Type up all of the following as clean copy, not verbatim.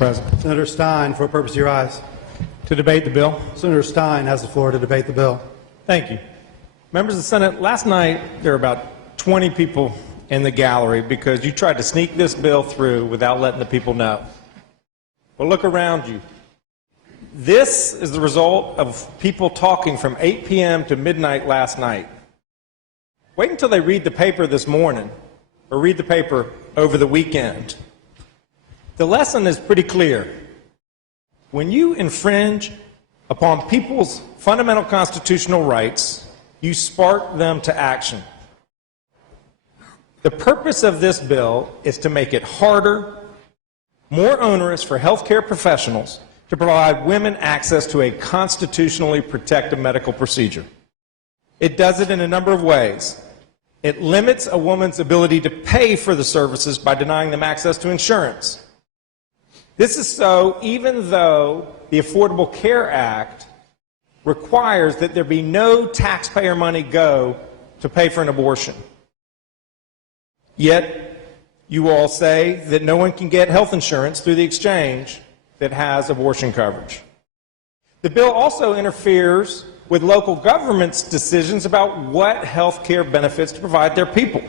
President. Senator Stein, for what purpose do you rise? To debate the bill. Senator Stein has the floor to debate the bill. Thank you. Members of the Senate, last night there were about 20 people in the gallery because you tried to sneak this bill through without letting the people know. Well, look around you. This is the result of people talking from 8 p.m. to midnight last night. Wait until they read the paper this morning or read the paper over the weekend. The lesson is pretty clear. When you infringe upon people's fundamental constitutional rights, you spark them to action. The purpose of this bill is to make it harder, more onerous for healthcare professionals to provide women access to a constitutionally protected medical procedure. It does it in a number of ways. It limits a woman's ability to pay for the services by denying them access to insurance. This is so even though the Affordable Care Act requires that there be no taxpayer money go to pay for an abortion. Yet, you all say that no one can get health insurance through the exchange that has abortion coverage. The bill also interferes with local governments' decisions about what health care benefits to provide their people.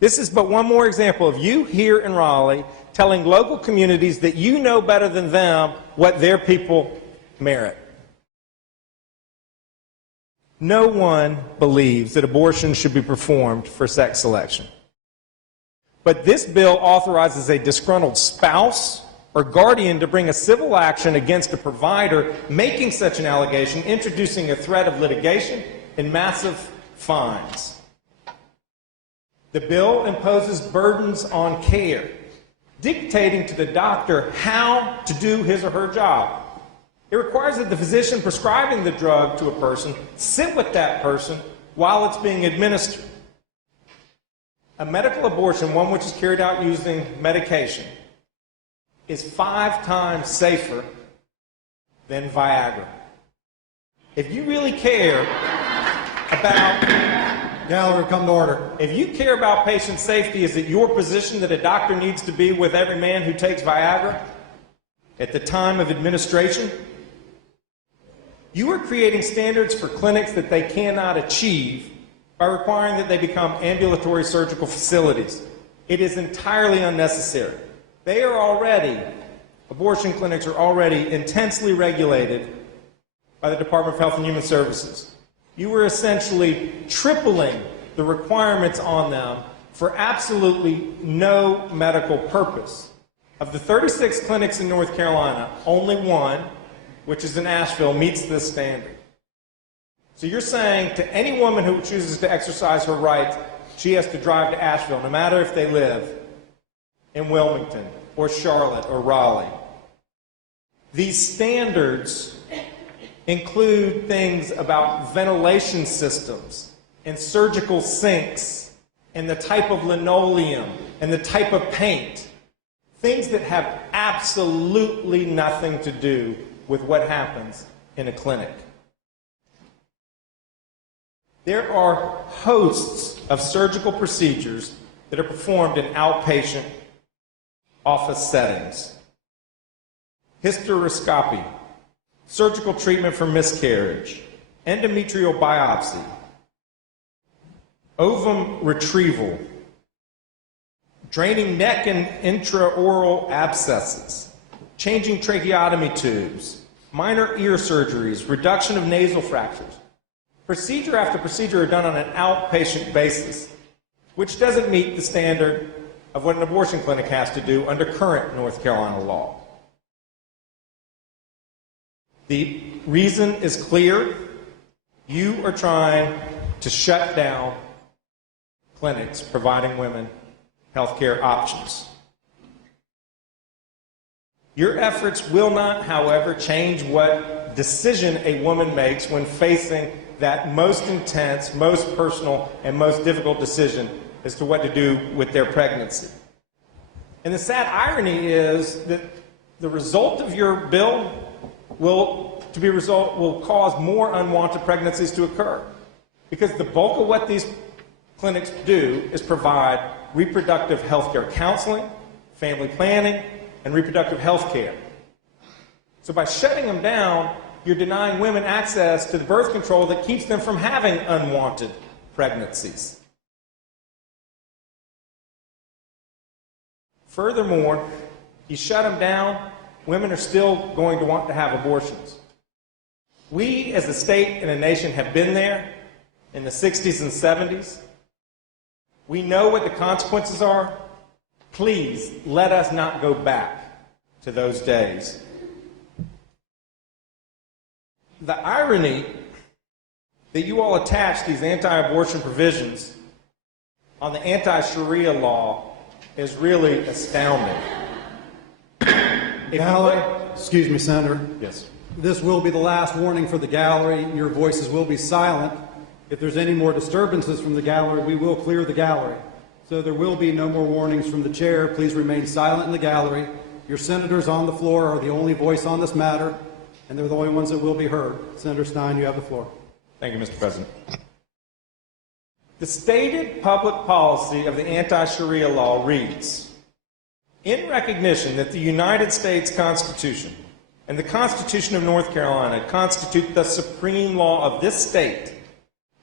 This is but one more example of you here in Raleigh telling local communities that you know better than them what their people merit. No one believes that abortion should be performed for sex selection. But this bill authorizes a disgruntled spouse or guardian to bring a civil action against a provider making such an allegation, introducing a threat of litigation and massive fines. The bill imposes burdens on care, dictating to the doctor how to do his or her job. It requires that the physician prescribing the drug to a person sit with that person while it's being administered. A medical abortion, one which is carried out using medication, is 5 times safer than Viagra. If you really care about Gallery, come to order. If you care about patient safety, is it your position that a doctor needs to be with every man who takes Viagra at the time of administration? You are creating standards for clinics that they cannot achieve by requiring that they become ambulatory surgical facilities. It is entirely unnecessary. Abortion clinics are already intensely regulated by the Department of Health and Human Services. You were essentially tripling the requirements on them for absolutely no medical purpose. Of the 36 clinics in North Carolina, only one, which is in Asheville, meets this standard. So you're saying to any woman who chooses to exercise her rights, she has to drive to Asheville, no matter if they live in Wilmington or Charlotte or Raleigh. These standards include things about ventilation systems and surgical sinks and the type of linoleum and the type of paint, things that have absolutely nothing to do with what happens in a clinic. There are hosts of surgical procedures that are performed in outpatient office settings. Hysteroscopy, surgical treatment for miscarriage, endometrial biopsy, ovum retrieval, draining neck and intraoral abscesses, changing tracheotomy tubes, minor ear surgeries, reduction of nasal fractures. Procedure after procedure are done on an outpatient basis, which doesn't meet the standard of what an abortion clinic has to do under current North Carolina law. The reason is clear. You are trying to shut down clinics providing women health care options. Your efforts will not, however, change what decision a woman makes when facing that most intense, most personal, and most difficult decision as to what to do with their pregnancy. And the sad irony is that the result of your bill will cause more unwanted pregnancies to occur, because the bulk of what these clinics do is provide reproductive health care counseling, family planning, and reproductive health care. So by shutting them down, you're denying women access to the birth control that keeps them from having unwanted pregnancies. Furthermore, you shut them down, women are still going to want to have abortions. We, as a state and a nation, have been there in the 60s and 70s. We know what the consequences are. Please, let us not go back to those days. The irony that you all attach these anti-abortion provisions on the anti-Sharia law is really astounding. Excuse me, Senator. Yes. This will be the last warning for the gallery. Your voices will be silent. If there's any more disturbances from the gallery, we will clear the gallery. So there will be no more warnings from the chair. Please remain silent in the gallery. Your senators on the floor are the only voice on this matter, and they're the only ones that will be heard. Senator Stein, you have the floor. Thank you, Mr. President. The stated public policy of the anti-Sharia law reads, in recognition that the United States Constitution and the Constitution of North Carolina constitute the supreme law of this state,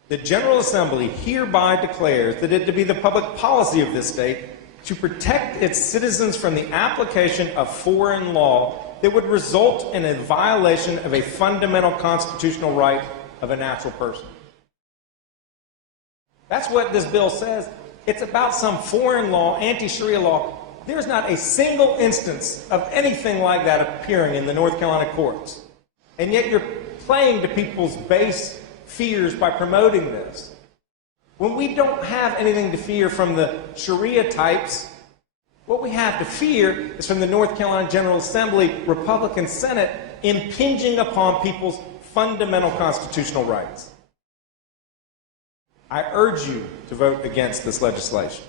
the General Assembly hereby declares that it to be the public policy of this state to protect its citizens from the application of foreign law that would result in a violation of a fundamental constitutional right of a natural person. That's what this bill says. It's about some foreign law, anti-Sharia law. There's not a single instance of anything like that appearing in the North Carolina courts. And yet you're playing to people's base fears by promoting this. When we don't have anything to fear from the Sharia types, what we have to fear is from the North Carolina General Assembly, Republican Senate, impinging upon people's fundamental constitutional rights. I urge you to vote against this legislation.